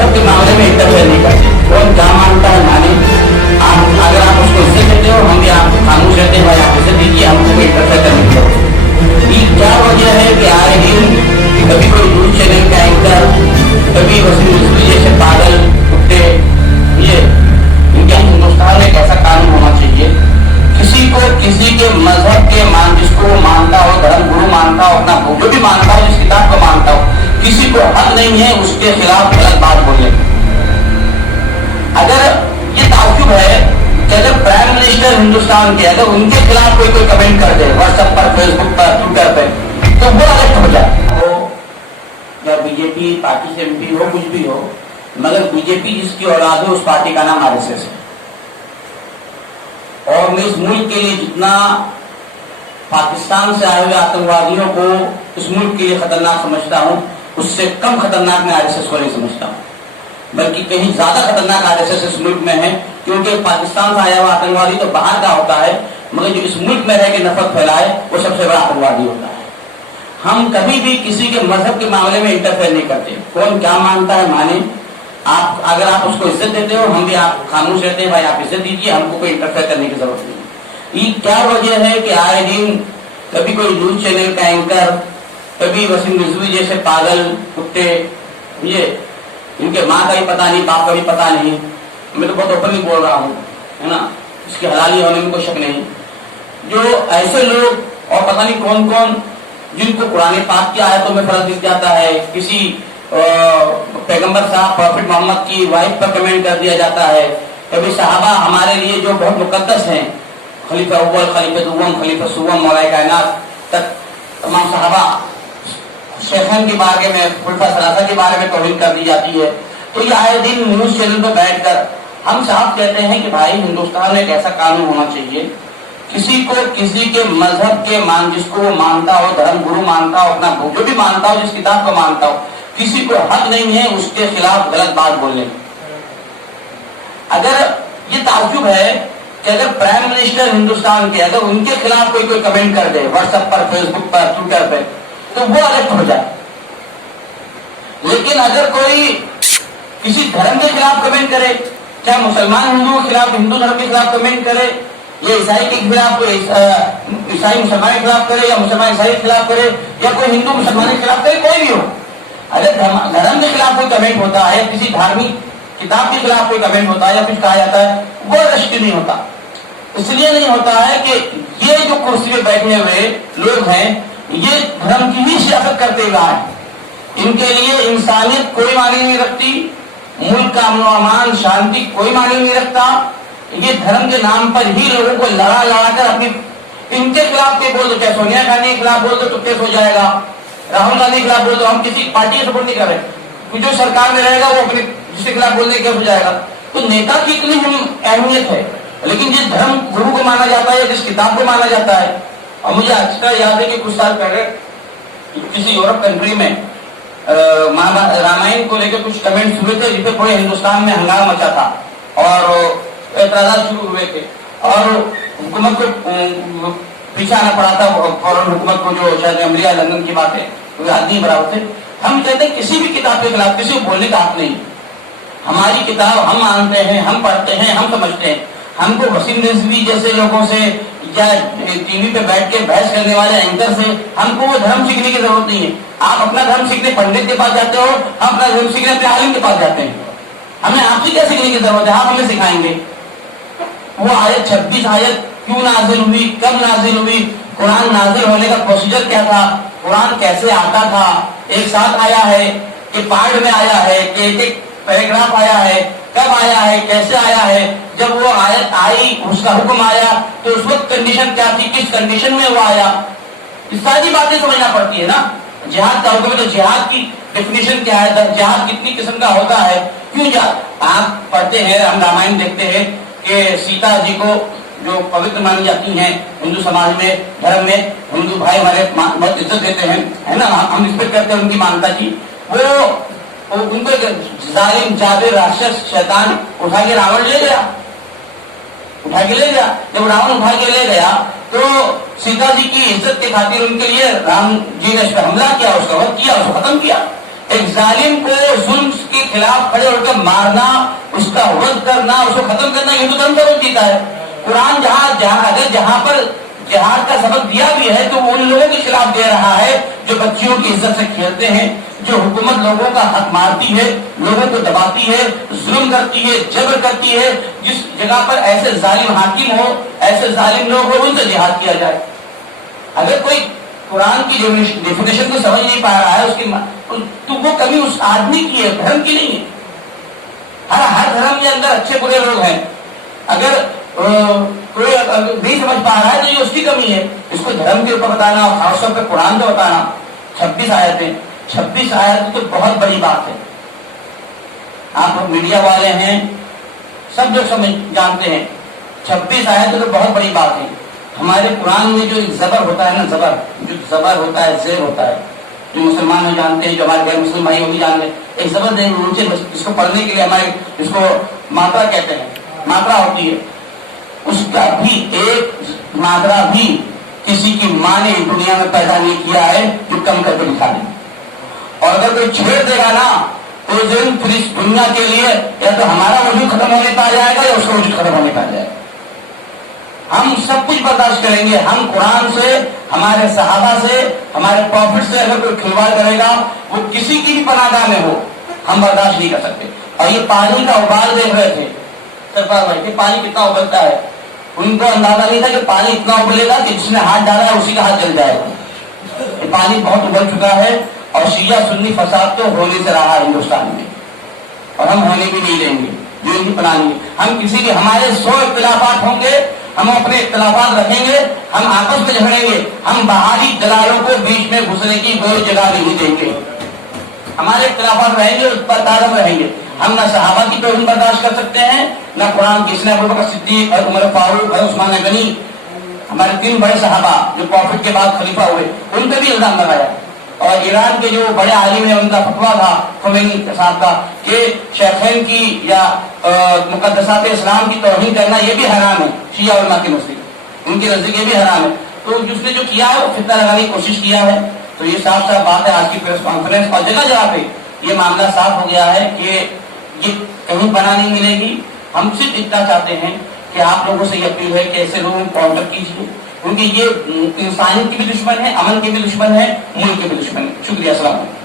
मजहब के मामले में इंटरफेयर नहीं करते। कौन क्या मानता है माने, आप अगर आप उसको इज्जत देते हो, हम भी आपको खामोश रहते हैं, भाई आप इज्जत दीजिए, हमको कोई इंटरफेयर करने की जरूरत नहीं। ये क्या वजह है कि आए दिन कभी कोई न्यूज चैनल का एंकर, कभी वसीम रिजवी जैसे पागल कुत्ते, ये इनके हिंदुस्तान में एक ऐसा कानून होना चाहिए, किसी को किसी के मजहब के जिसको वो मानता हो, धर्म गुरु मानता हो, अपना जो भी मानता हो, जिस किताब को मानता हो, किसी को हक नहीं है उसके खिलाफ गलत बात बोलने की। अगर ये ताज्जुब है कि अगर प्राइम मिनिस्टर हिंदुस्तान के अगर उनके खिलाफ कोई कमेंट कर दे व्हाट्सएप पर, फेसबुक पर, ट्विटर पे, तो वो अरेस्ट हो जाए, हो या बीजेपी पार्टी से एमपी हो, कुछ भी हो, मगर बीजेपी जिसकी औलाद है उस पार्टी का नाम आरएसएस है। और मैं इस मुल्क के लिए जितना पाकिस्तान से आए हुए आतंकवादियों को इस मुल्क के लिए खतरनाक समझता हूं, उससे कम खतरनाक मैं आरएसएस को नहीं समझता हूं, बल्कि कहीं ज्यादा खतरनाक आरएसएस इस मुल्क में है, क्योंकि पाकिस्तान से आया हुआ आतंकवादी तो बाहर का होता है, मगर जो इस मुल्क में रह के नफरत फैलाए वो सबसे बड़ा आतंकवादी होता है। हम कभी भी किसी के मजहब के मामले में इंटरफेयर नहीं करते। कौन क्या मानता है माने, आप अगर आप उसको इज्जत देते हो, हम भी आप खामोश रहते हैं, भाई आप इज्जत दीजिए, हमको कोई इंटरफेयर करने की जरूरत नहीं। ये क्या वजह है कि आए दिन कभी कोई न्यूज चैनल का एंकर, कभी वसीम रिजवी जैसे पागल कुत्ते, ये इनके माँ का भी पता नहीं, बाप का भी पता नहीं, मैं तो बहुत ओपनली बोल रहा हूँ, है ना, इसकी हलाली होने में कोई शक नहीं, जो ऐसे लोग और पता नहीं कौन कौन, जिनको कुरान पाक की आयतों में फर्क दिख जाता है, किसी पैगंबर साहब प्रॉफिट मोहम्मद की वाइफ पर कमेंट कर दिया जाता है, कभी सहाबा हमारे लिए जो बहुत मुकद्दस हैं, खलीफा अव्वल, खलीफा दुव्वम, खलीफा सुव्वम, मौलाए कायनात तक तमाम सहाबा, शेखन के बारे में, खुलफा सलासा के बारे में तौहीन कर दी जाती है। तो ये आए दिन न्यूज चैनल पर बैठकर हम साहब कहते हैं कि भाई हिंदुस्तान में एक ऐसा कानून होना चाहिए, किसी को किसी के मजहब के जिसको वो मानता हो, धर्म गुरु मानता हो, अपना जो भी मानता हो, जिस किताब को मानता हो, किसी को हक नहीं है उसके खिलाफ गलत बात बोलने। अगर ये ताज्जुब है कि अगर प्राइम मिनिस्टर हिंदुस्तान के अगर उनके खिलाफ कोई कमेंट कर दे व्हाट्सएप पर, फेसबुक पर, ट्विटर पे, तो वो अरेस्ट हो जाए। लेकिन अगर कोई किसी धर्म के खिलाफ कमेंट करे, क्या मुसलमान हिंदुओं के खिलाफ, हिंदू धर्म के खिलाफ कमेंट करे, या ईसाई के खिलाफ, ईसाई मुसलमान के खिलाफ करे, या मुसलमान ईसाई के खिलाफ करे, या कोई हिंदू मुसलमान के खिलाफ करे, कोई भी हो, अगर धर्म के खिलाफ कोई कमेंट होता है, किसी धार्मिक किताब के खिलाफ कोई कमेंट होता है या कुछ कहा जाता है, वो अरेस्ट नहीं होता। इसलिए नहीं होता है कि ये जो कुर्सी पे बैठने हुए लोग हैं, ये धर्म की ही सियासत करते हुए आए, इनके लिए इंसानियत कोई मायने नहीं रखती, मुल्क का अमन अमान शांति कोई मायने नहीं रखता। ये धर्म के नाम पर ही लोगों को लड़ा लड़ा कर अपनी, इनके खिलाफ के बोल दो, क्या सोनिया गांधी के खिलाफ बोल दो तो केस हो जाएगा, राहुल गांधी के खिलाफ बोल दो, हम किसी पार्टी के सपोर्ट नहीं कर रहे, जो सरकार में रहेगा वो अपने जिसके खिलाफ बोलने केस हो जाएगा। तो नेता की इतनी हम अहमियत है, लेकिन जिस धर्म गुरु को माना जाता है, जिस किताब को माना जाता है, और मुझे अच्छा याद है कि कुछ साल पहले किसी यूरोप कंट्री में रामायण को लेकर कुछ कमेंट्स हुए थे, जिससे पूरे हिंदुस्तान में हंगामा मचा था और एतराज शुरू हुए थे, और हुकूमत को पीछे आना पड़ा था, फौरन हुकूमत को, जो शायद अमरिया लंदन की बात है, आदमी बराबर थे। हम कहते हैं किसी भी किताब के खिलाफ किसी को बोलने का हक नहीं, हमारी किताब हम मानते हैं, हम पढ़ते हैं, हम समझते हैं, हमको वसीम रिजवी जैसे लोगों से या टीवी पे बैठ के बहस करने वाले एंकर से हमको वो धर्म सीखने की जरूरत नहीं है। आप अपना धर्म सीखने पंडित के पास जाते हो, हम अपना धर्म सीखने अपने आलिम के पास जाते हैं, हमें आपसे क्या सीखने की जरूरत है, आप हमें सिखाएंगे। वो आयत 26 आयत क्यों नाजिल हुई, कब नाजिल हुई, कुरान नाजिल होने का प्रोसीजर क्या था, कुरान कैसे आता था, एक साथ आया है कि पार्ट में आया है कि एक एक पैराग्राफ आया है, कब आया है, कैसे आया है, जब वो आयत आई उसका हुक्म आया तो उस वक्त कंडीशन क्या थी, किस कंडीशन में वो आया, ये सारी बातें समझना पड़ती है ना। जिहाद का हुक्म है तो जिहाद की डेफिनेशन क्या है, जिहाद कितनी किस्म का होता है, क्यों आप पढ़ते हैं, हम रामायण देखते हैं कि सीता जी को जो पवित्र मानी जाती हैं हिंदू समाज में, धर्म में, हिंदू भाई हमारे बहुत इज्जत देते हैं, है ना, हम रिस्पेक्ट करते हैं उनकी मानता की, वो उनको जालिम जाबिर राक्षस शैतान उठा के रावण ले गया, उठा के ले गया। जब रावण उठा के ले गया तो सीता जी की इज्जत के खातिर उनके लिए राम जी ने इस पर हमला किया, उसका वध किया, उसको खत्म किया। एक जालिम को जुल्म के खिलाफ खड़े होकर मारना, उसका वध करना, उसको खत्म करना, हिंदू धर्म का रोज जीता है। कुरान जहां पर जिहाद का सबक दिया भी है तो वो उन लोगों के खिलाफ दे रहा है जो बच्चियों की इज्जत से खेलते हैं, जो हुकूमत लोगों का हक मारती है, लोगों को दबाती है, जुल्म करती है, जबर करती है। जिस जगह पर ऐसे जालिम हाकिम हो, ऐसे जालिम लोग हो, उनसे जिहाद किया जाए। अगर कोई कुरान की डेफिनेशन को समझ नहीं पा रहा है उसकी, तो वो कभी उस आदमी की है, धर्म की नहीं है। हर धर्म के अंदर अच्छे बुरे लोग हैं। अगर कोई नहीं समझ पा रहा है तो ये उसकी कमी है। इसको धर्म के ऊपर बताना और खासतौर पर कुरान को बताना। 26 आयतें तो बहुत बड़ी बात है। आप मीडिया वाले हैं, सब लोग समझ जानते हैं 26 आयतें तो बहुत बड़ी बात है। हमारे कुरान में जो जबर होता है ना, जबर होता है, जेर होता है, जो मुसलमान भी जानते हैं, जो हमारे गैर मुस्लिम भाई वो भी जानते हैं। एक जबर देंगे नीचे, इसको पढ़ने के लिए हमारे इसको मात्रा कहते हैं, मात्रा होती है। उसका भी एक मात्रा भी किसी की माँ ने दुनिया में पैदा नहीं किया है जो कम करके दिखा दे। और अगर कोई छेड़ देगा ना तो फिर इस दुनिया के लिए या तो हमारा वजूद खत्म होने पर आ जाएगा या उसका वजूद खत्म होने पर आ जाएगा। हम सब कुछ बर्दाश्त करेंगे। हम कुरान से, हमारे सहाबा से, हमारे प्रॉफिट से अगर कोई खिलवाड़ करेगा, वो किसी की भी पनाहगाह में हो, हम बर्दाश्त नहीं कर सकते। और ये पानी का उबाल देख रहे थे सरकार भाई कि पानी कितना उबलता है। उनको अंदाजा नहीं था कि पानी इतना उबलेगा कि जिसने हाथ डाला है उसी का हाथ जल जाएगा। ये पानी बहुत उबल चुका है और शिया सुन्नी फसाद तो होने से रहा हिंदुस्तान में, और हम होने भी नहीं देंगे जो इनकी बनानी। हम किसी के, हमारे 100 इख्तिलाफात होंगे, हम अपने इख्तिलाफात रखेंगे, हम आपस में झगड़ेंगे, हम बाहरी दलालों को बीच में घुसने की कोई जगह नहीं देंगे। हमारे इख्तिलाफात रहेंगे, उस पर ताज़म रहेंगे। हम ना सहाबा की तौहीन बर्दाश्त कर सकते हैं, ना कुरान की। इसने अबू बकर सिद्दीक और उमर फारूक और उस्मान गनी, हमारे 3 बड़े सहाबा जो प्रॉफिट के बाद खलीफा हुए, उन पर भी इल्जाम लगाया। और ईरान के जो बड़े आलिम है उनका फतवा था खोमेनी साहब का कि शेखैन की या मुकद्दसात इस्लाम की तौहीन करना ये भी हराम है। शिया उलमा के नज़दीक, उनके नज़दीक ये भी हराम है। तो जिसने जो किया है वो फितना लगाने की कोशिश किया है। तो ये साफ साफ बात है आज की प्रेस कॉन्फ्रेंस, और जगह जगह पे ये मामला साफ हो गया है कि ये कहीं बना नहीं मिलेगी। हम सिर्फ इतना चाहते हैं कि आप लोगों से ये अपील है कि ऐसे लोगों को काउंटर कीजिए, क्योंकि ये इंसानियत की भी दुश्मन है, अमन की भी दुश्मन है, मुल्क की भी दुश्मन है। शुक्रिया। अस्सलाम वालेकुम।